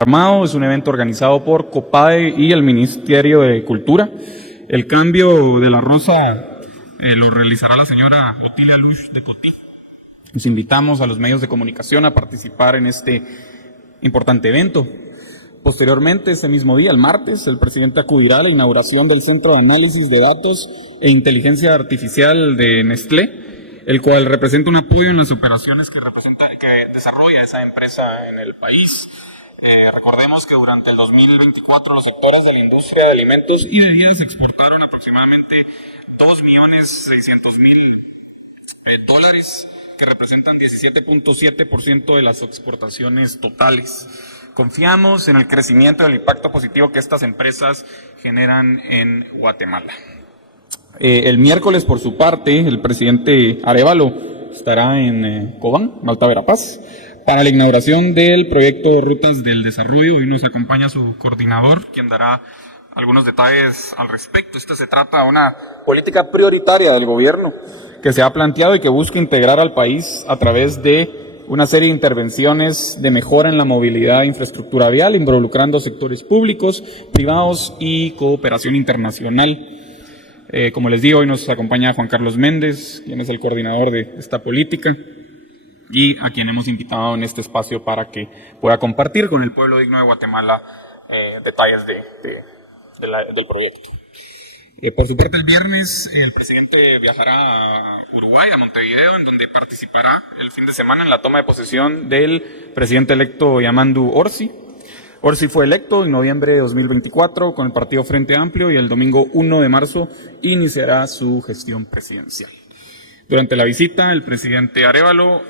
Armado. Es un evento organizado por COPADE y el Ministerio de Cultura. El cambio de la rosa lo realizará la señora Otilia Lush de Cotí. Los invitamos a los medios de comunicación a participar en este importante evento. Posteriormente, ese mismo día, el martes, el presidente acudirá a la inauguración del Centro de Análisis de Datos e Inteligencia Artificial de Nestlé, el cual representa un apoyo en las operaciones que desarrolla esa empresa en el país. Recordemos que durante el 2024 los sectores de la industria de alimentos y bebidas exportaron aproximadamente 2.600.000 dólares, que representan 17.7% de las exportaciones totales. Confiamos en el crecimiento y el impacto positivo que estas empresas generan en Guatemala. El miércoles, por su parte, el presidente Arévalo estará en Cobán, Alta Verapaz, para la inauguración del proyecto Rutas del Desarrollo. Hoy nos acompaña su coordinador, quien dará algunos detalles al respecto. Se trata de una política prioritaria del gobierno que se ha planteado y que busca integrar al país a través de una serie de intervenciones de mejora en la movilidad e infraestructura vial, involucrando sectores públicos, privados y cooperación internacional. Como les digo, hoy nos acompaña Juan Carlos Méndez, quien es el coordinador de esta política, y a quien hemos invitado en este espacio para que pueda compartir con el pueblo digno de Guatemala detalles del proyecto. Por su parte, el viernes el presidente viajará a Uruguay, a Montevideo, en donde participará el fin de semana en la toma de posesión del presidente electo Yamandu Orsi. Orsi fue electo en noviembre de 2024 con el partido Frente Amplio y el domingo 1 de marzo iniciará su gestión presidencial. Durante la visita, el presidente Arévalo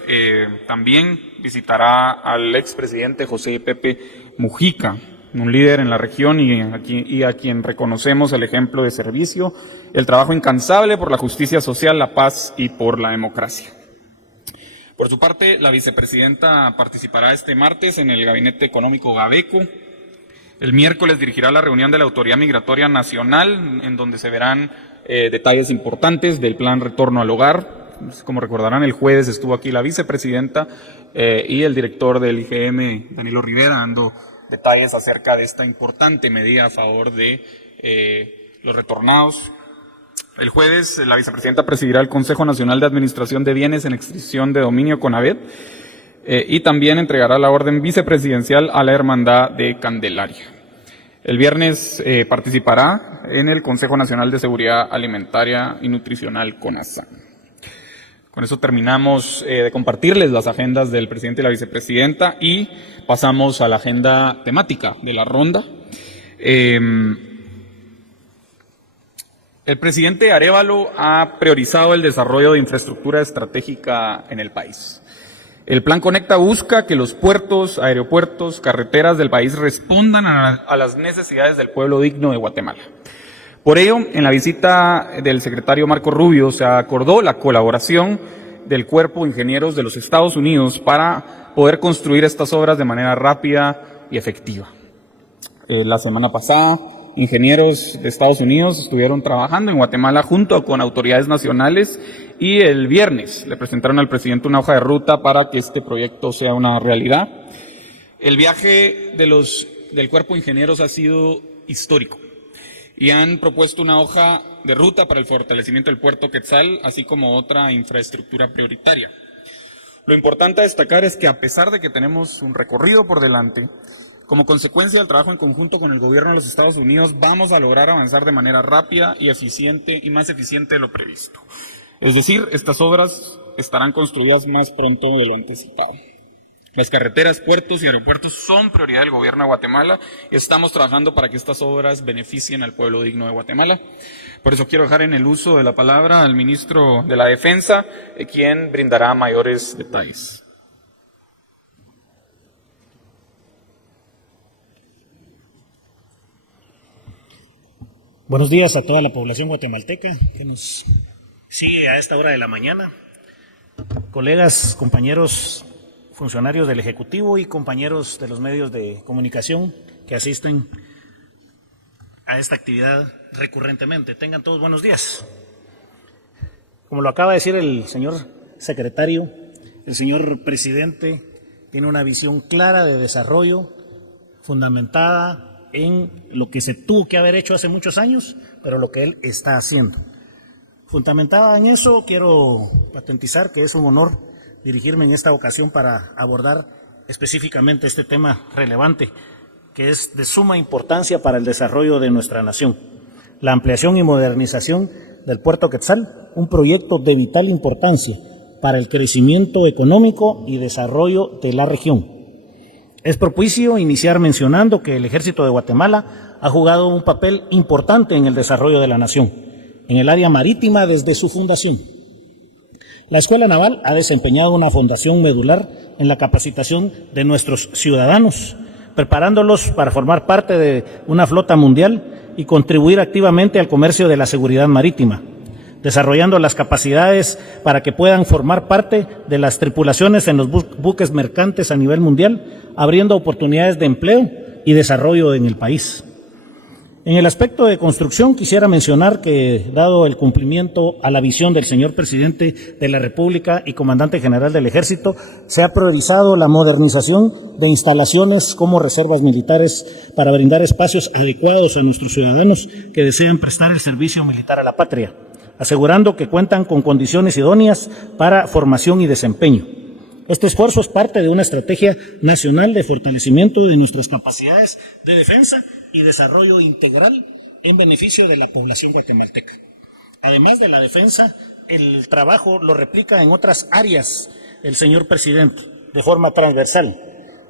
también visitará al expresidente José Pepe Mujica, un líder en la región y a quien reconocemos el ejemplo de servicio, el trabajo incansable por la justicia social, la paz y por la democracia. Por su parte, la vicepresidenta participará este martes en el Gabinete Económico Gabeco. El miércoles dirigirá la reunión de la Autoridad Migratoria Nacional, en donde se verán detalles importantes del plan Retorno al Hogar. Como recordarán, el jueves estuvo aquí la vicepresidenta y el director del IGM, Danilo Rivera, dando detalles acerca de esta importante medida a favor de los retornados. El jueves, la vicepresidenta presidirá el Consejo Nacional de Administración de Bienes en Extinción de Dominio, CONAVED, y también entregará la orden vicepresidencial a la Hermandad de Candelaria. El viernes participará en el Consejo Nacional de Seguridad Alimentaria y Nutricional, CONASAN. Con eso terminamos de compartirles las agendas del presidente y la vicepresidenta y pasamos a la agenda temática de la ronda. El presidente Arévalo ha priorizado el desarrollo de infraestructura estratégica en el país. El Plan Conecta busca que los puertos, aeropuertos, carreteras del país respondan a las necesidades del pueblo digno de Guatemala. Por ello, en la visita del secretario Marco Rubio se acordó la colaboración del Cuerpo de Ingenieros de los Estados Unidos para poder construir estas obras de manera rápida y efectiva. La semana pasada, ingenieros de Estados Unidos estuvieron trabajando en Guatemala junto con autoridades nacionales y el viernes le presentaron al presidente una hoja de ruta para que este proyecto sea una realidad. El viaje del Cuerpo de Ingenieros ha sido histórico y han propuesto una hoja de ruta para el fortalecimiento del puerto Quetzal, así como otra infraestructura prioritaria. Lo importante a destacar es que a pesar de que tenemos un recorrido por delante, como consecuencia del trabajo en conjunto con el gobierno de los Estados Unidos, vamos a lograr avanzar de manera rápida y eficiente y más eficiente de lo previsto. Es decir, estas obras estarán construidas más pronto de lo anticipado. Las carreteras, puertos y aeropuertos son prioridad del gobierno de Guatemala y estamos trabajando para que estas obras beneficien al pueblo digno de Guatemala. Por eso quiero dejar en el uso de la palabra al ministro de la Defensa, quien brindará mayores detalles. Buenos días a toda la población guatemalteca que nos sigue a esta hora de la mañana. Colegas, compañeros funcionarios del Ejecutivo y compañeros de los medios de comunicación que asisten a esta actividad recurrentemente. Tengan todos buenos días. Como lo acaba de decir el señor secretario, el señor presidente tiene una visión clara de desarrollo, fundamentada en lo que se tuvo que haber hecho hace muchos años, pero lo que él está haciendo. Fundamentada en eso, quiero patentizar que es un honor dirigirme en esta ocasión para abordar específicamente este tema relevante, que es de suma importancia para el desarrollo de nuestra nación: la ampliación y modernización del Puerto Quetzal, un proyecto de vital importancia para el crecimiento económico y desarrollo de la región. Es propicio iniciar mencionando que el Ejército de Guatemala ha jugado un papel importante en el desarrollo de la nación, en el área marítima desde su fundación. La Escuela Naval ha desempeñado una función medular en la capacitación de nuestros ciudadanos, preparándolos para formar parte de una flota mundial y contribuir activamente al comercio de la seguridad marítima, desarrollando las capacidades para que puedan formar parte de las tripulaciones en los buques mercantes a nivel mundial, abriendo oportunidades de empleo y desarrollo en el país. En el aspecto de construcción, quisiera mencionar que, dado el cumplimiento a la visión del señor presidente de la República y comandante general del Ejército, se ha priorizado la modernización de instalaciones como reservas militares para brindar espacios adecuados a nuestros ciudadanos que desean prestar el servicio militar a la patria, asegurando que cuentan con condiciones idóneas para formación y desempeño. Este esfuerzo es parte de una estrategia nacional de fortalecimiento de nuestras capacidades de defensa y desarrollo integral en beneficio de la población guatemalteca. Además de la defensa, el trabajo lo replica en otras áreas el señor presidente, de forma transversal,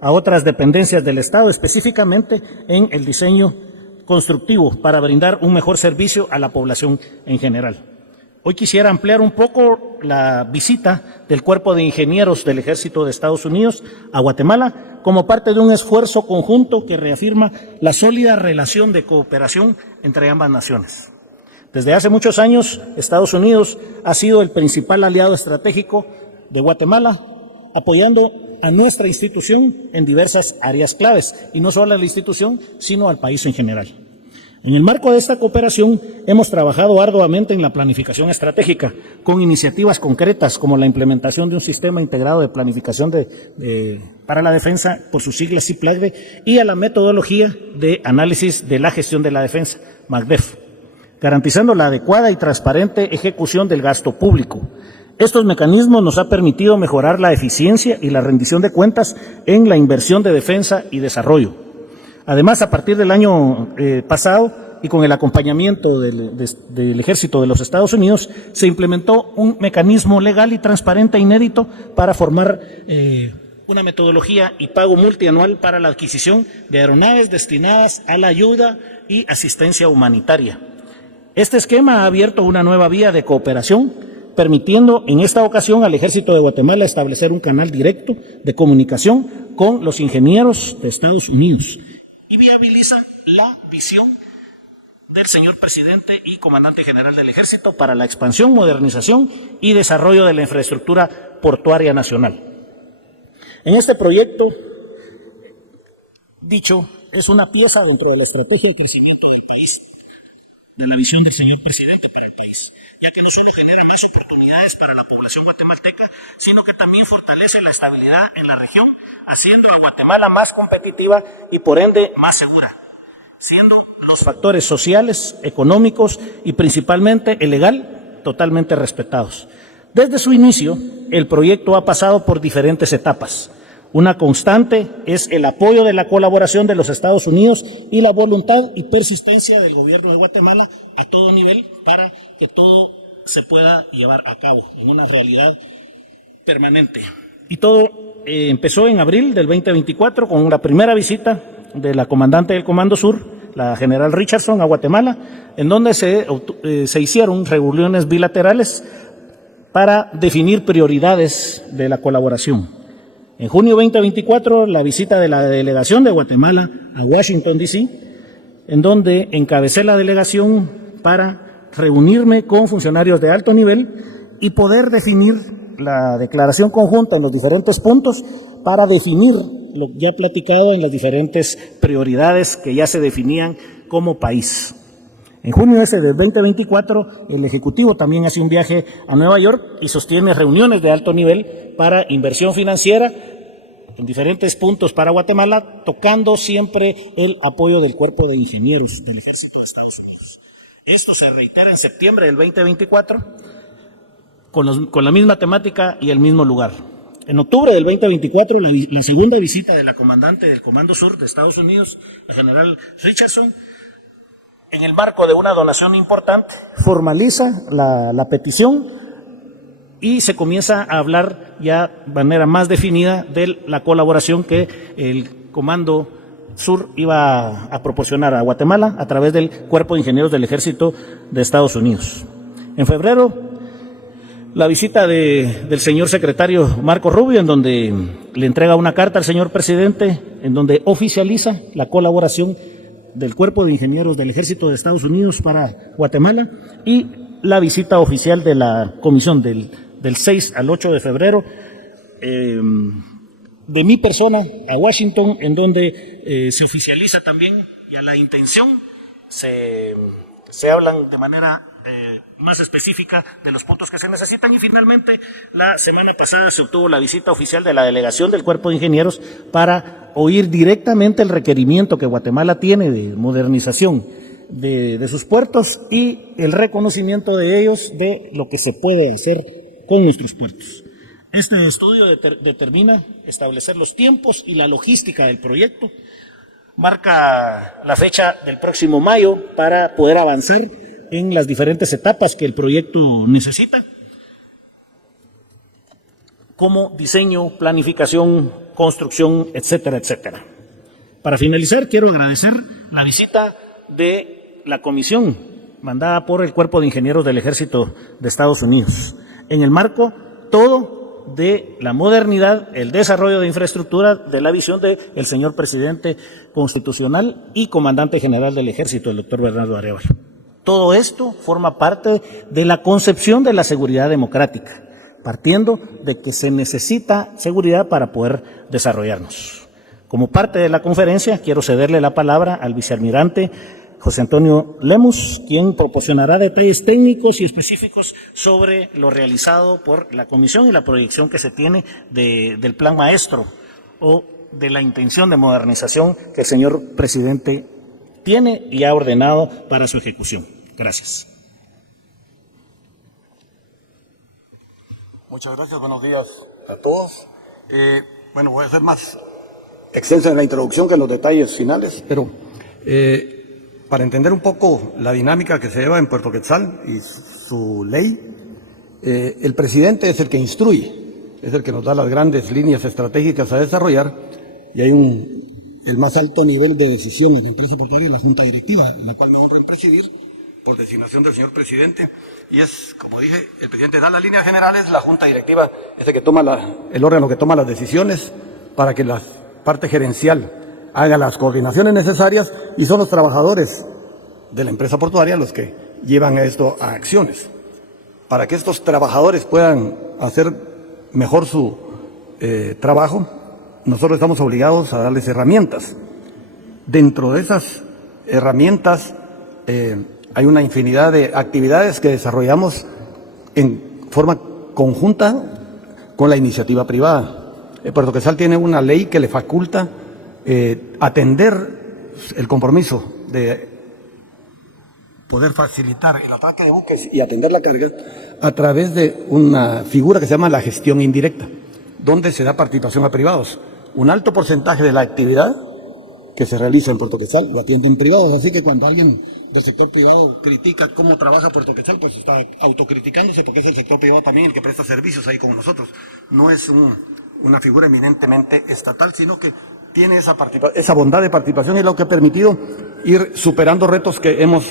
a otras dependencias del Estado, específicamente en el diseño constructivo para brindar un mejor servicio a la población en general. Hoy quisiera ampliar un poco la visita del Cuerpo de Ingenieros del Ejército de Estados Unidos a Guatemala como parte de un esfuerzo conjunto que reafirma la sólida relación de cooperación entre ambas naciones. Desde hace muchos años, Estados Unidos ha sido el principal aliado estratégico de Guatemala, apoyando a nuestra institución en diversas áreas claves, y no solo a la institución, sino al país en general. En el marco de esta cooperación, hemos trabajado arduamente en la planificación estratégica, con iniciativas concretas como la implementación de un sistema integrado de planificación para la defensa, por sus siglas CIPLAGDE, y a la metodología de análisis de la gestión de la defensa, MAGDEF, garantizando la adecuada y transparente ejecución del gasto público. Estos mecanismos nos han permitido mejorar la eficiencia y la rendición de cuentas en la inversión de defensa y desarrollo. Además, a partir del año pasado y con el acompañamiento del Ejército de los Estados Unidos, se implementó un mecanismo legal y transparente inédito para formar una metodología y pago multianual para la adquisición de aeronaves destinadas a la ayuda y asistencia humanitaria. Este esquema ha abierto una nueva vía de cooperación, permitiendo en esta ocasión al Ejército de Guatemala establecer un canal directo de comunicación con los ingenieros de Estados Unidos, y viabiliza la visión del señor presidente y comandante general del Ejército para la expansión, modernización y desarrollo de la infraestructura portuaria nacional. En este proyecto, dicho, es una pieza dentro de la estrategia de crecimiento del país, de la visión del señor presidente para el país, ya que no solo genera más oportunidades para la población guatemalteca, sino que también fortalece la estabilidad en la región, haciendo a Guatemala más competitiva y por ende más segura, siendo los factores sociales, económicos y principalmente el legal totalmente respetados. Desde su inicio, el proyecto ha pasado por diferentes etapas. Una constante es el apoyo de la colaboración de los Estados Unidos y la voluntad y persistencia del gobierno de Guatemala a todo nivel para que todo se pueda llevar a cabo en una realidad permanente. Y todo empezó en abril del 2024 con la primera visita de la comandante del Comando Sur, la general Richardson, a Guatemala, en donde se hicieron reuniones bilaterales para definir prioridades de la colaboración. En junio 2024, la visita de la delegación de Guatemala a Washington, D.C., en donde encabecé la delegación para reunirme con funcionarios de alto nivel y poder definir la declaración conjunta en los diferentes puntos para definir lo ya platicado en las diferentes prioridades que ya se definían como país. En junio ese del 2024, el Ejecutivo también hace un viaje a Nueva York y sostiene reuniones de alto nivel para inversión financiera en diferentes puntos para Guatemala, tocando siempre el apoyo del Cuerpo de Ingenieros del Ejército de Estados Unidos. Esto se reitera en septiembre del 2024 con la misma temática y el mismo lugar. En octubre del 2024, la segunda visita de la comandante del Comando Sur de Estados Unidos, la general Richardson, en el marco de una donación importante, formaliza la petición y se comienza a hablar ya de manera más definida de la colaboración que el Comando Sur iba a proporcionar a Guatemala a través del Cuerpo de Ingenieros del Ejército de Estados Unidos. En febrero, la visita del señor secretario Marco Rubio, en donde le entrega una carta al señor presidente, en donde oficializa la colaboración del Cuerpo de Ingenieros del Ejército de Estados Unidos para Guatemala, y la visita oficial de la comisión del 6 al 8 de febrero de mi persona a Washington, en donde se oficializa también ya la intención, se hablan de manera más específica de los puntos que se necesitan, y finalmente la semana pasada se obtuvo la visita oficial de la delegación del Cuerpo de Ingenieros para oír directamente el requerimiento que Guatemala tiene de modernización de sus puertos y el reconocimiento de ellos de lo que se puede hacer con nuestros puertos. Este estudio determina establecer los tiempos y la logística del proyecto, marca la fecha del próximo mayo para poder avanzar en las diferentes etapas que el proyecto necesita, como diseño, planificación, construcción, etcétera, etcétera. Para finalizar, quiero agradecer la visita de la comisión mandada por el Cuerpo de Ingenieros del Ejército de Estados Unidos, en el marco todo de la modernidad, el desarrollo de infraestructura, de la visión del señor presidente constitucional y comandante general del Ejército, el doctor Bernardo Arévalo. Todo esto forma parte de la concepción de la seguridad democrática, partiendo de que se necesita seguridad para poder desarrollarnos. Como parte de la conferencia, quiero cederle la palabra al vicealmirante José Antonio Lemus, quien proporcionará detalles técnicos y específicos sobre lo realizado por la comisión y la proyección que se tiene del plan maestro o de la intención de modernización que el señor presidente tiene y ha ordenado para su ejecución. Gracias. Muchas gracias, buenos días a todos. Bueno, voy a ser más extensa en la introducción que en los detalles finales, pero para entender un poco la dinámica que se lleva en Puerto Quetzal y su ley, el presidente es el que instruye, es el que nos da las grandes líneas estratégicas a desarrollar, y hay el más alto nivel de decisión en la empresa portuaria, la Junta Directiva, la cual me honro en presidir, por designación del señor presidente, y es, como dije, el presidente da las líneas generales, la Junta Directiva es el que toma el órgano que toma las decisiones para que la parte gerencial haga las coordinaciones necesarias, y son los trabajadores de la empresa portuaria los que llevan esto a acciones. Para que estos trabajadores puedan hacer mejor su trabajo, nosotros estamos obligados a darles herramientas. Dentro de esas herramientas hay una infinidad de actividades que desarrollamos en forma conjunta con la iniciativa privada. Puerto Quetzal tiene una ley que le faculta atender el compromiso de poder facilitar el ataque de buques y atender la carga a través de una figura que se llama la gestión indirecta, donde se da participación a privados. Un alto porcentaje de la actividad que se realiza en Puerto Quetzal lo atienden privados, así que cuando alguien del sector privado critica cómo trabaja Puerto Quetzal, pues está autocriticándose, porque es el sector privado también el que presta servicios ahí con nosotros. No es una figura eminentemente estatal, sino que tiene esa bondad de participación, y lo que ha permitido ir superando retos que hemos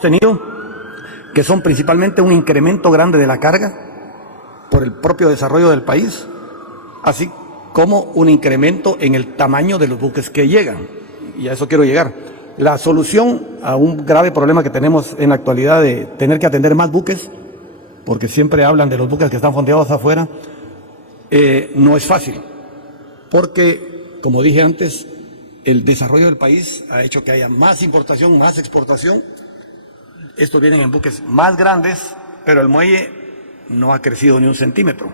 tenido, que son principalmente un incremento grande de la carga por el propio desarrollo del país, así como un incremento en el tamaño de los buques que llegan, y a eso quiero llegar. La solución a un grave problema que tenemos en la actualidad de tener que atender más buques, porque siempre hablan de los buques que están fondeados afuera, no es fácil, porque, como dije antes, el desarrollo del país ha hecho que haya más importación, más exportación. Estos vienen en buques más grandes, pero el muelle no ha crecido ni un centímetro.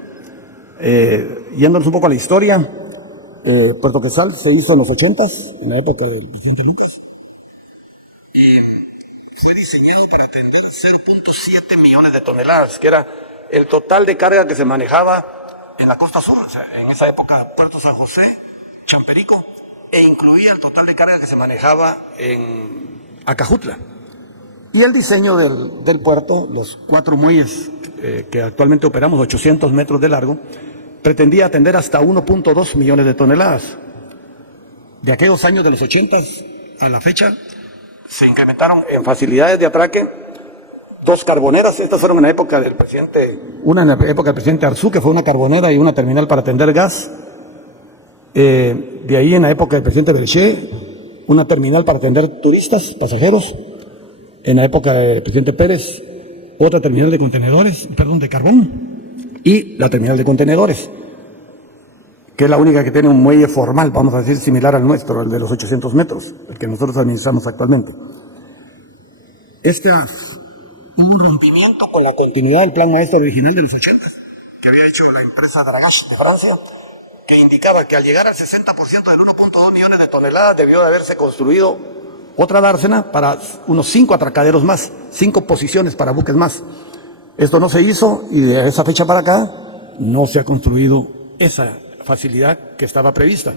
Yéndonos un poco a la historia, Puerto Quetzal se hizo en los 80s, en la época del presidente Lucas, y fue diseñado para atender 0.7 millones de toneladas, que era el total de carga que se manejaba en la costa sur, o sea, en esa época Puerto San José, Champerico, e incluía el total de carga que se manejaba en Acajutla. Y el diseño del puerto, los 4 muelles que actualmente operamos, 800 metros de largo, pretendía atender hasta 1.2 millones de toneladas. De aquellos años de los 80s a la fecha, se incrementaron en facilidades de atraque 2 carboneras. Estas fueron en la época del presidente, una en la época del presidente Arzú, que fue una carbonera y una terminal para atender gas. De ahí en la época del presidente Belché, una terminal para atender turistas, pasajeros. En la época del presidente Pérez, otra terminal de contenedores, de carbón, y la terminal de contenedores, que es la única que tiene un muelle formal, vamos a decir, similar al nuestro, el de los 800 metros, el que nosotros administramos actualmente. Hubo un rompimiento con la continuidad del plan maestro original de los 80, que había hecho la empresa Dragache de Francia, que indicaba que al llegar al 60% del 1.2 millones de toneladas debió de haberse construido otra dársena para unos 5 atracaderos más, 5 posiciones para buques más. Esto no se hizo y de esa fecha para acá no se ha construido esa facilidad que estaba prevista.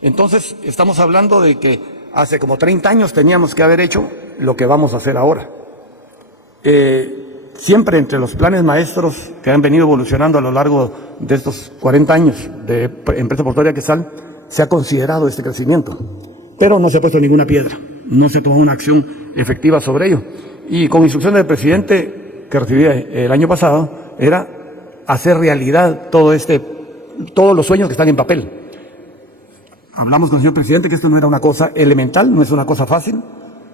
Entonces estamos hablando de que hace como 30 años teníamos que haber hecho lo que vamos a hacer ahora. Siempre entre los planes maestros que han venido evolucionando a lo largo de estos 40 años de empresa portuaria Quetzal, se ha considerado este crecimiento, pero no se ha puesto ninguna piedra, no se ha tomado una acción efectiva sobre ello. Y con instrucciones del presidente que recibí el año pasado, era hacer realidad todos los sueños que están en papel. Hablamos con el señor presidente que esto no era una cosa elemental, no es una cosa fácil,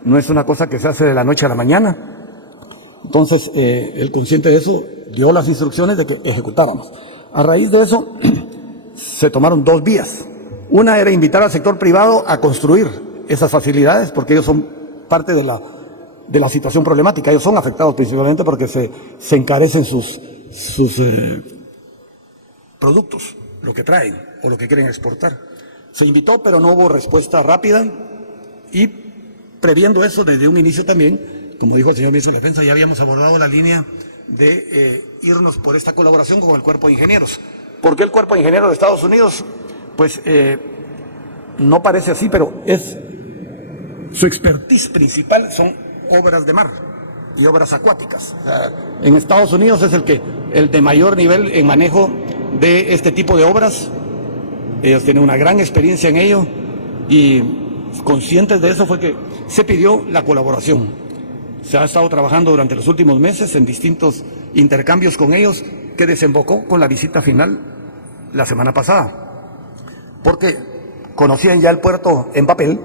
no es una cosa que se hace de la noche a la mañana. Entonces, el consciente de eso dio las instrucciones de que ejecutáramos. A raíz de eso, se tomaron 2 vías. Una era invitar al sector privado a construir esas facilidades, porque ellos son parte de la situación problemática. Ellos son afectados principalmente porque se encarecen sus productos, lo que traen o lo que quieren exportar. Se invitó, pero no hubo respuesta rápida, y previendo eso desde un inicio también, como dijo el señor ministro de Defensa, ya habíamos abordado la línea de irnos por esta colaboración con el Cuerpo de Ingenieros. ¿Por qué el Cuerpo de Ingenieros de Estados Unidos? Pues no parece así, pero su expertise principal son obras de mar y obras acuáticas. En Estados Unidos es el de mayor nivel en manejo de este tipo de obras. Ellos tienen una gran experiencia en ello, y conscientes de eso fue que se pidió la colaboración. Se ha estado trabajando durante los últimos meses en distintos intercambios con ellos, que desembocó con la visita final la semana pasada. Porque conocían ya el puerto en papel,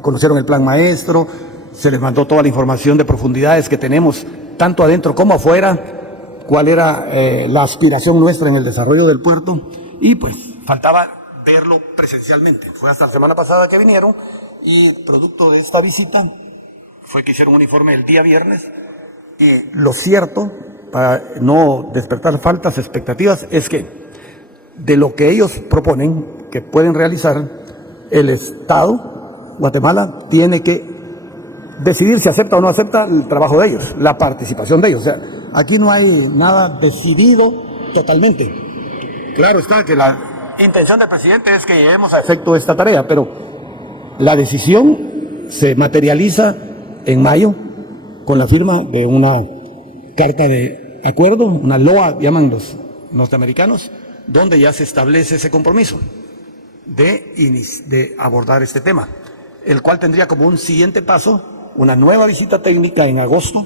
conocieron el plan maestro, se les mandó toda la información de profundidades que tenemos, tanto adentro como afuera, cuál era la aspiración nuestra en el desarrollo del puerto, y pues faltaba verlo presencialmente. Fue hasta la semana pasada que vinieron, y producto de esta visita fue que hicieron un informe el día viernes. Y lo cierto, para no despertar faltas expectativas, es que de lo que ellos proponen que pueden realizar, el Estado, Guatemala, tiene que decidir si acepta o no acepta el trabajo de ellos, la participación de ellos. O sea, aquí no hay nada decidido totalmente. Claro está que la intención del presidente es que llevemos a efecto esta tarea, pero la decisión se materializa en mayo con la firma de una carta de acuerdo, una LOA, llaman los norteamericanos, donde ya se establece ese compromiso de abordar este tema, el cual tendría como un siguiente paso una nueva visita técnica en agosto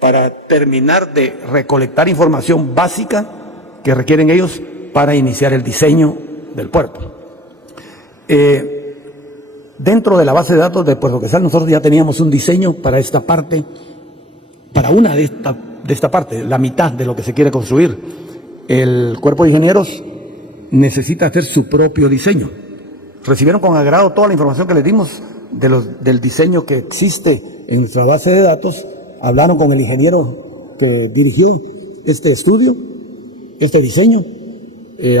para terminar de recolectar información básica que requieren ellos para iniciar el diseño del puerto. Dentro de la base de datos de Puerto Quetzal nosotros ya teníamos un diseño para esta parte, para una de esta parte, la mitad de lo que se quiere construir. El Cuerpo de Ingenieros necesita hacer su propio diseño. Recibieron con agrado toda la información que les dimos del diseño que existe en nuestra base de datos. Hablaron con el ingeniero que dirigió este estudio, este diseño.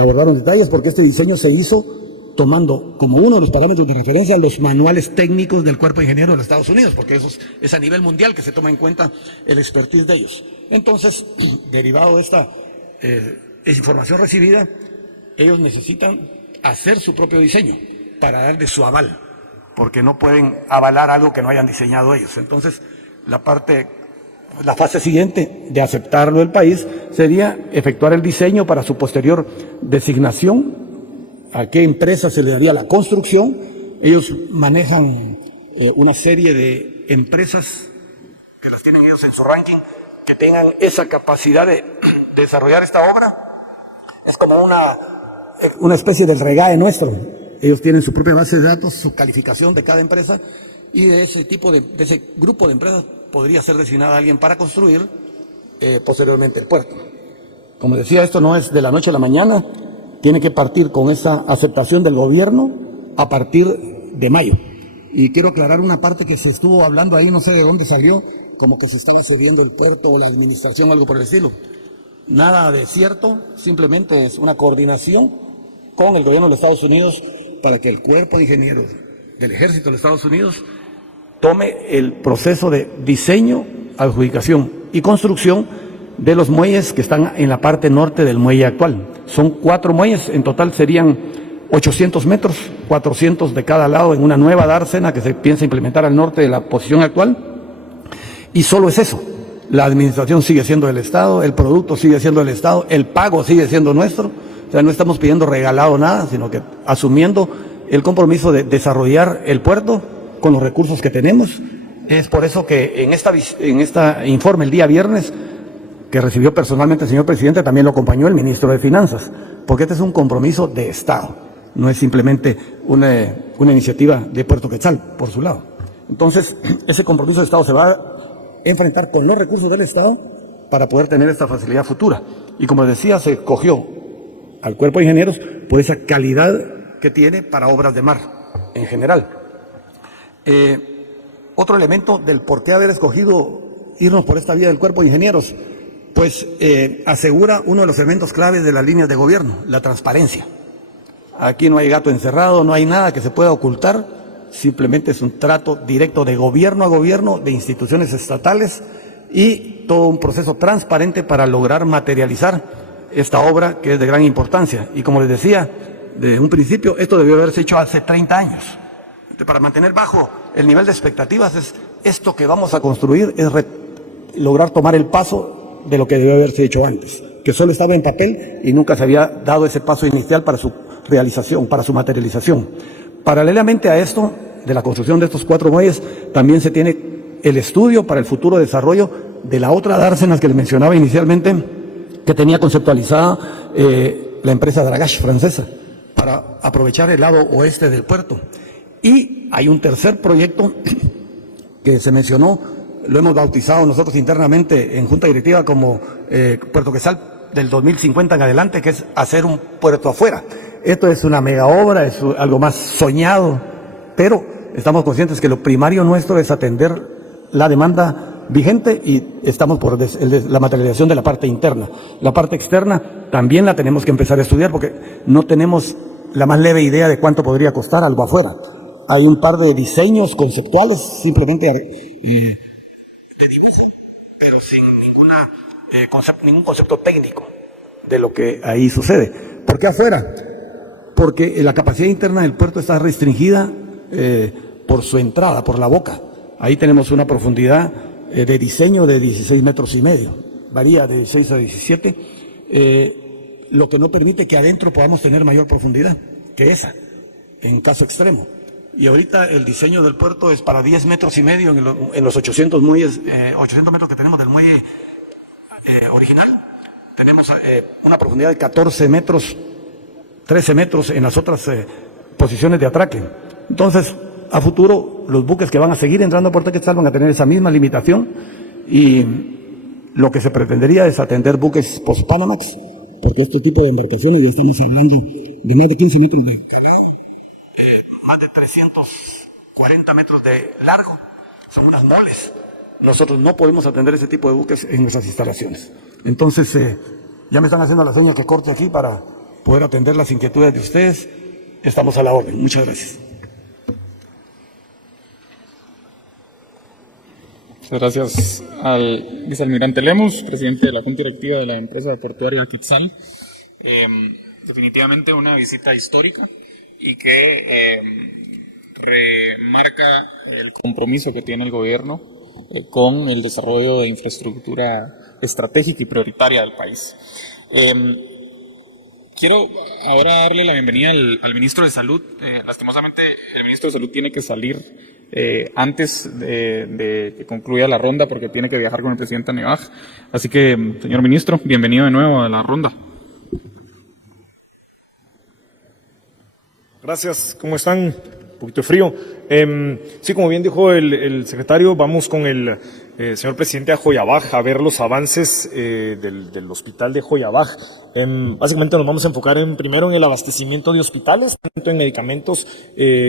abordaron detalles, porque este diseño se hizo tomando como uno de los parámetros de referencia los manuales técnicos del Cuerpo de Ingenieros de los Estados Unidos, porque eso es a nivel mundial que se toma en cuenta el expertise de ellos. Entonces, derivado de esta información recibida, ellos necesitan hacer su propio diseño para darle su aval, porque no pueden avalar algo que no hayan diseñado ellos. Entonces, la fase siguiente de aceptarlo el país sería efectuar el diseño para su posterior designación, a qué empresa se le daría la construcción. Ellos manejan una serie de empresas que las tienen ellos en su ranking, que tengan esa capacidad de desarrollar esta obra. Es como una especie del regae nuestro. Ellos tienen su propia base de datos, su calificación de cada empresa, y de ese grupo de empresas podría ser designada alguien para construir posteriormente el puerto. Como decía, esto no es de la noche a la mañana, tiene que partir con esa aceptación del gobierno a partir de mayo. Y quiero aclarar una parte que se estuvo hablando ahí, no sé de dónde salió, como que se estaba cediendo el puerto o la administración o algo por el estilo. Nada de cierto, simplemente es una coordinación con el gobierno de los Estados Unidos para que el Cuerpo de Ingenieros del Ejército de los Estados Unidos tome el proceso de diseño, adjudicación y construcción de los muelles que están en la parte norte del muelle actual. Son 4 muelles, en total serían 800 metros, 400 de cada lado en una nueva dársena que se piensa implementar al norte de la posición actual. Y solo es eso. La administración sigue siendo del Estado, el producto sigue siendo del Estado, el pago sigue siendo nuestro. O sea, no estamos pidiendo regalado nada, sino que asumiendo el compromiso de desarrollar el puerto con los recursos que tenemos. Es por eso que en esta informe el día viernes, que recibió personalmente el señor presidente, también lo acompañó el ministro de Finanzas, porque este es un compromiso de Estado, no es simplemente una iniciativa de Puerto Quetzal, por su lado. Entonces, ese compromiso de Estado se va a enfrentar con los recursos del Estado para poder tener esta facilidad futura. Y como decía, se escogió al Cuerpo de Ingenieros por esa calidad que tiene para obras de mar en general. Otro elemento del por qué haber escogido irnos por esta vía del Cuerpo de Ingenieros, pues asegura uno de los elementos claves de las líneas de gobierno, la transparencia. Aquí no hay gato encerrado, no hay nada que se pueda ocultar, simplemente es un trato directo de gobierno a gobierno, de instituciones estatales, y todo un proceso transparente para lograr materializar esta obra que es de gran importancia. Y como les decía, desde un principio, esto debió haberse hecho hace 30 años. Para mantener bajo el nivel de expectativas, esto que vamos a construir es lograr tomar el paso de lo que debió haberse hecho antes, que solo estaba en papel y nunca se había dado ese paso inicial para su realización, para su materialización. Paralelamente a esto, de la construcción de estos 4 muelles, también se tiene el estudio para el futuro desarrollo de la otra dársena que les mencionaba inicialmente, que tenía conceptualizada la empresa Dragache francesa, para aprovechar el lado oeste del puerto. Y hay un tercer proyecto que se mencionó, lo hemos bautizado nosotros internamente en Junta Directiva como Puerto Quetzal del 2050 en adelante, que es hacer un puerto afuera. Esto es una mega obra, es algo más soñado, pero estamos conscientes que lo primario nuestro es atender la demanda vigente y estamos por la materialización de la parte interna. La parte externa también la tenemos que empezar a estudiar porque no tenemos la más leve idea de cuánto podría costar algo afuera. Hay un par de diseños conceptuales, simplemente de dibujo, pero sin ningún concepto técnico de lo que ahí sucede. ¿Por qué afuera? Porque la capacidad interna del puerto está restringida por su entrada, por la boca. Ahí tenemos una profundidad de diseño de 16 metros y medio, varía de 16 a 17, lo que no permite que adentro podamos tener mayor profundidad que esa, en caso extremo. Y ahorita el diseño del puerto es para 10 metros y medio en los 800 muelles, 800 metros que tenemos del muelle original. Tenemos una profundidad de 14 metros, 13 metros en las otras posiciones de atraque. Entonces, a futuro, los buques que van a seguir entrando a Puerto Quetzal van a tener esa misma limitación y lo que se pretendería es atender buques post-Panamax, porque este tipo de embarcaciones ya estamos hablando de más de 15 metros de más de 340 metros de largo, son unas moles. Nosotros no podemos atender ese tipo de buques en nuestras instalaciones. Entonces, ya me están haciendo la seña que corte aquí para poder atender las inquietudes de ustedes. Estamos a la orden. Muchas gracias. Muchas gracias al vicealmirante Lemus, presidente de la Junta Directiva de la empresa portuaria Quetzal. Definitivamente una visita histórica y que remarca el compromiso que tiene el gobierno con el desarrollo de infraestructura estratégica y prioritaria del país. Quiero ahora darle la bienvenida al ministro de Salud. Lastimosamente, el ministro de Salud tiene que salir antes de que concluya la ronda porque tiene que viajar con el presidente Nevaj. Así que, señor ministro, bienvenido de nuevo a la ronda. Gracias, ¿cómo están? Un poquito de frío. Sí, como bien dijo el secretario, vamos con el señor presidente a Joyabaj a ver los avances del hospital de Joyabaj. Básicamente nos vamos a enfocar primero en el abastecimiento de hospitales, tanto en medicamentos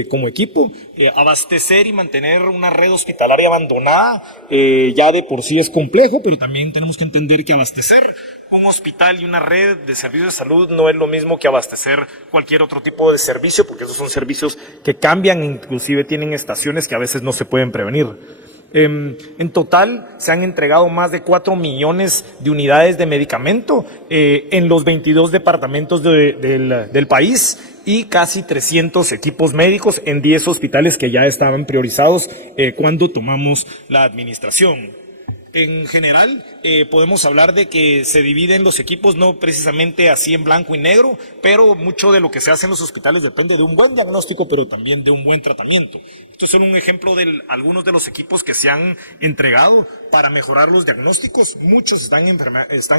como equipo. Abastecer y mantener una red hospitalaria abandonada ya de por sí es complejo, pero también tenemos que entender que abastecer un hospital y una red de servicios de salud no es lo mismo que abastecer cualquier otro tipo de servicio, porque esos son servicios que cambian, inclusive tienen estaciones que a veces no se pueden prevenir. En total se han entregado más de 4 millones de unidades de medicamento en los 22 departamentos del país y casi 300 equipos médicos en 10 hospitales que ya estaban priorizados cuando tomamos la administración. En general, podemos hablar de que se dividen los equipos no precisamente así en blanco y negro, pero mucho de lo que se hace en los hospitales depende de un buen diagnóstico, pero también de un buen tratamiento. Esto es solo un ejemplo de algunos de los equipos que se han entregado para mejorar los diagnósticos. Muchos están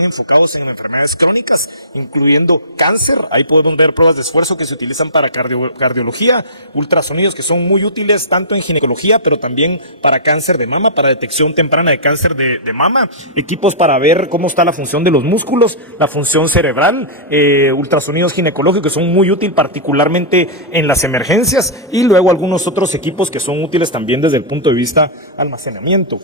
enfocados en enfermedades crónicas, incluyendo cáncer. Ahí podemos ver pruebas de esfuerzo que se utilizan para cardiología, ultrasonidos que son muy útiles tanto en ginecología, pero también para cáncer de mama, para detección temprana de cáncer de mama, equipos para ver cómo está la función de los músculos, la función cerebral, ultrasonidos ginecológicos que son muy útiles particularmente en las emergencias, y luego algunos otros equipos que son útiles también desde el punto de vista almacenamiento.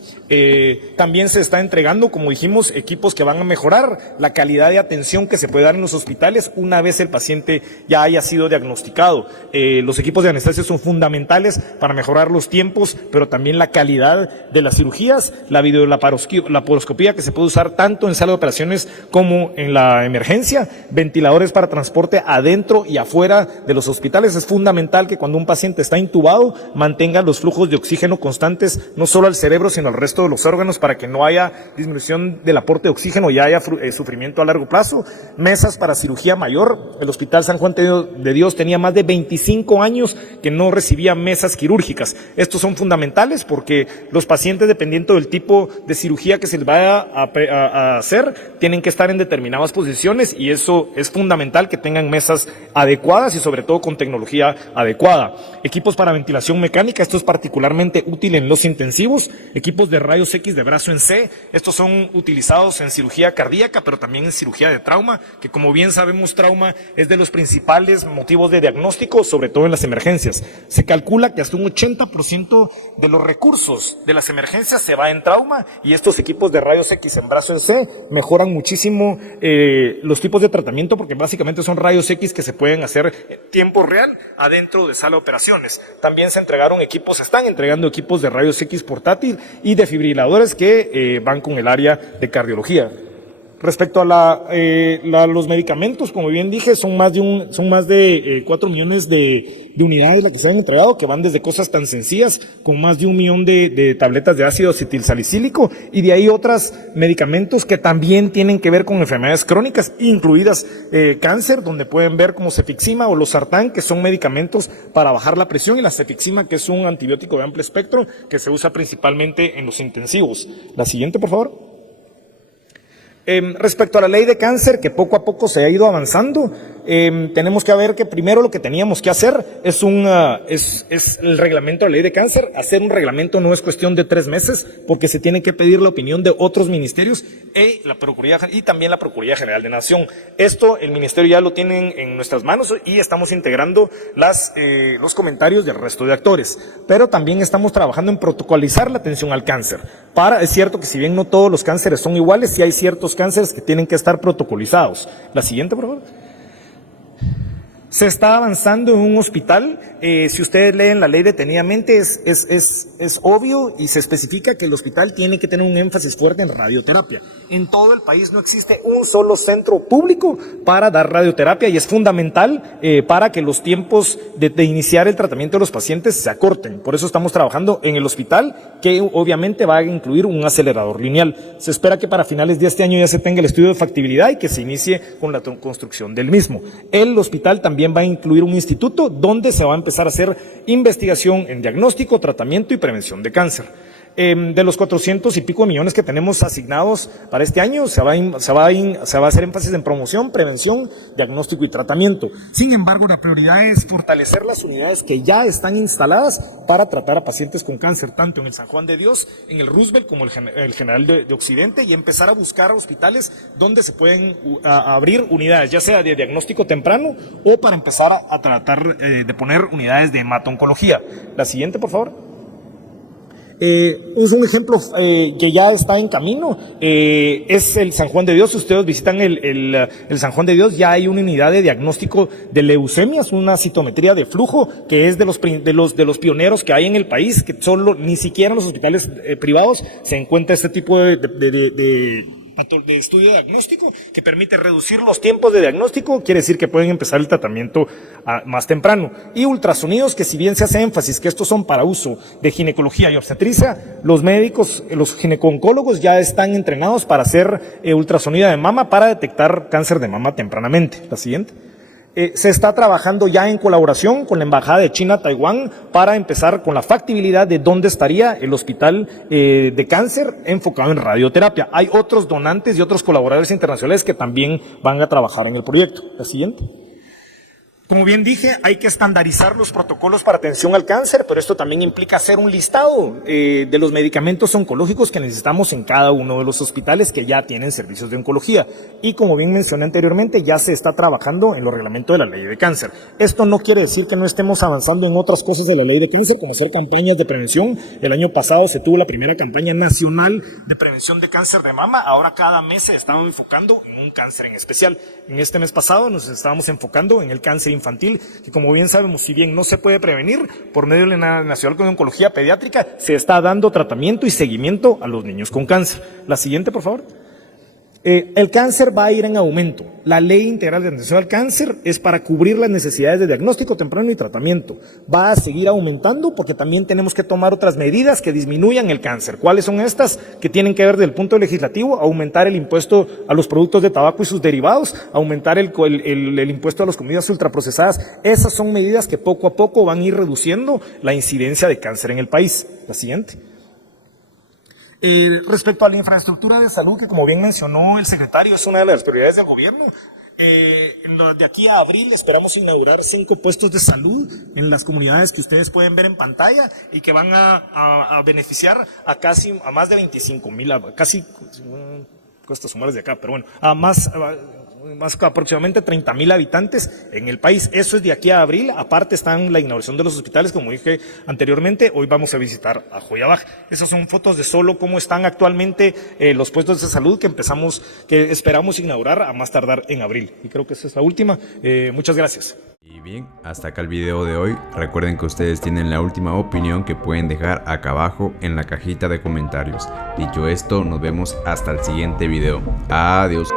También se está entregando, como dijimos, equipos que van a mejorar la calidad de atención que se puede dar en los hospitales una vez el paciente ya haya sido diagnosticado. Los equipos de anestesia son fundamentales para mejorar los tiempos, pero también la calidad de las cirugías, la videolaparoscopía que se puede usar tanto en sala de operaciones como en la emergencia, ventiladores para transporte adentro y afuera de los hospitales. Es fundamental que cuando un paciente está intubado mantenga los flujos de oxígeno constantes, no solo al cerebro, sino al resto de los órganos, para que no haya disminución del aporte de oxígeno y haya sufrimiento a largo plazo. Mesas para cirugía mayor. El Hospital San Juan de Dios tenía más de 25 años que no recibía mesas quirúrgicas. Estos son fundamentales porque los pacientes, dependiendo del tipo de cirugía que se les vaya a hacer, tienen que estar en determinadas posiciones, y eso es fundamental, que tengan mesas adecuadas y sobre todo con tecnología adecuada. Equipos para ventilación mecánica, esto es particularmente útil en los intensivos. Equipos de rayos X de brazo en C, estos son utilizados en cirugía cardíaca, pero también en cirugía de trauma, que como bien sabemos, trauma es de los principales motivos de diagnóstico, sobre todo en las emergencias. Se calcula que hasta un 80% de los recursos de las emergencias se va en trauma, y estos equipos de rayos X en brazo en C mejoran muchísimo los tipos de tratamiento, porque básicamente son rayos X que se pueden hacer en tiempo real adentro de sala de operaciones. También se están entregando equipos de rayos X portátil y desfibriladores que van con el área de cardiología. Respecto a los medicamentos, como bien dije, son más de 4 millones de unidades las que se han entregado, que van desde cosas tan sencillas con más de 1 millón de tabletas de ácido acetilsalicílico, y de ahí otros medicamentos que también tienen que ver con enfermedades crónicas, incluidas cáncer, donde pueden ver como cefixima o losartán, que son medicamentos para bajar la presión, y la cefixima, que es un antibiótico de amplio espectro que se usa principalmente en los intensivos. La siguiente, por favor. Respecto a la ley de cáncer, que poco a poco se ha ido avanzando, tenemos que ver que primero lo que teníamos que hacer es el reglamento de la ley de cáncer. Hacer un reglamento no es cuestión de 3 meses, porque se tiene que pedir la opinión de otros ministerios y también la Procuraduría General de Nación. Esto el ministerio ya lo tiene en nuestras manos, y estamos integrando los comentarios del resto de actores, pero también estamos trabajando en protocolizar la atención al cáncer. Es cierto que si bien no todos los cánceres son iguales, sí hay ciertos cánceres que tienen que estar protocolizados. La siguiente, por favor. Se está avanzando en un hospital. Si ustedes leen la ley detenidamente, es obvio y se especifica que el hospital tiene que tener un énfasis fuerte en radioterapia. En todo el país no existe un solo centro público para dar radioterapia y es fundamental para que los tiempos de iniciar el tratamiento de los pacientes se acorten. Por eso estamos trabajando en el hospital, que obviamente va a incluir un acelerador lineal. Se espera que para finales de este año ya se tenga el estudio de factibilidad y que se inicie con la construcción del mismo. El hospital también va a incluir un instituto donde se va a empezar a hacer investigación en diagnóstico, tratamiento y prevención de cáncer. De los 400 y pico millones que tenemos asignados para este año, se va a hacer énfasis en promoción, prevención, diagnóstico y tratamiento. Sin embargo, la prioridad es fortalecer las unidades que ya están instaladas para tratar a pacientes con cáncer, tanto en el San Juan de Dios, en el Roosevelt como el General de Occidente, y empezar a buscar hospitales donde se pueden abrir unidades, ya sea de diagnóstico temprano o para empezar a tratar de poner unidades de hemato-oncología. La siguiente, por favor. Es un ejemplo que ya está en camino, es el San Juan de Dios. Si ustedes visitan el San Juan de Dios, ya hay una unidad de diagnóstico de leucemias, una citometría de flujo, que es de los pioneros que hay en el país, que ni siquiera en los hospitales privados se encuentra este tipo de estudio diagnóstico que permite reducir los tiempos de diagnóstico, quiere decir que pueden empezar el tratamiento más temprano. Y ultrasonidos, que si bien se hace énfasis que estos son para uso de ginecología y obstetricia, los médicos, los gineco-oncólogos ya están entrenados para hacer ultrasonido de mama para detectar cáncer de mama tempranamente. La siguiente. Se está trabajando ya en colaboración con la Embajada de China a Taiwán para empezar con la factibilidad de dónde estaría el hospital de cáncer enfocado en radioterapia. Hay otros donantes y otros colaboradores internacionales que también van a trabajar en el proyecto. La siguiente. Como bien dije, hay que estandarizar los protocolos para atención al cáncer, pero esto también implica hacer un listado de los medicamentos oncológicos que necesitamos en cada uno de los hospitales que ya tienen servicios de oncología. Y como bien mencioné anteriormente, ya se está trabajando en los reglamentos de la ley de cáncer. Esto no quiere decir que no estemos avanzando en otras cosas de la ley de cáncer, como hacer campañas de prevención. El año pasado se tuvo la primera campaña nacional de prevención de cáncer de mama. Ahora cada mes se está enfocando en un cáncer en especial. En este mes pasado nos estábamos enfocando en el cáncer infantil, que como bien sabemos, si bien no se puede prevenir, por medio de la Nacional de Oncología Pediátrica se está dando tratamiento y seguimiento a los niños con cáncer. La siguiente, por favor. El cáncer va a ir en aumento. La Ley Integral de Atención al Cáncer es para cubrir las necesidades de diagnóstico temprano y tratamiento. Va a seguir aumentando porque también tenemos que tomar otras medidas que disminuyan el cáncer. ¿Cuáles son estas? Que tienen que ver desde el punto legislativo, aumentar el impuesto a los productos de tabaco y sus derivados, aumentar el impuesto a las comidas ultraprocesadas. Esas son medidas que poco a poco van a ir reduciendo la incidencia de cáncer en el país. La siguiente. Respecto a la infraestructura de salud, que como bien mencionó el secretario, es una de las prioridades del gobierno. De aquí a abril esperamos inaugurar 5 puestos de salud en las comunidades que ustedes pueden ver en pantalla y que van a beneficiar a más de 25,000, casi, cuesta sumar desde acá, pero bueno, a más aproximadamente 30,000 habitantes en el país. Eso es de aquí a abril. Aparte están la inauguración de los hospitales, como dije anteriormente. Hoy vamos a visitar a Joyabaj. Esas son fotos de solo cómo están actualmente los puestos de salud que esperamos inaugurar a más tardar en abril. Y creo que esa es la última. Muchas gracias. Y bien, hasta acá el video de hoy. Recuerden que ustedes tienen la última opinión que pueden dejar acá abajo en la cajita de comentarios. Dicho esto, nos vemos hasta el siguiente video. Adiós.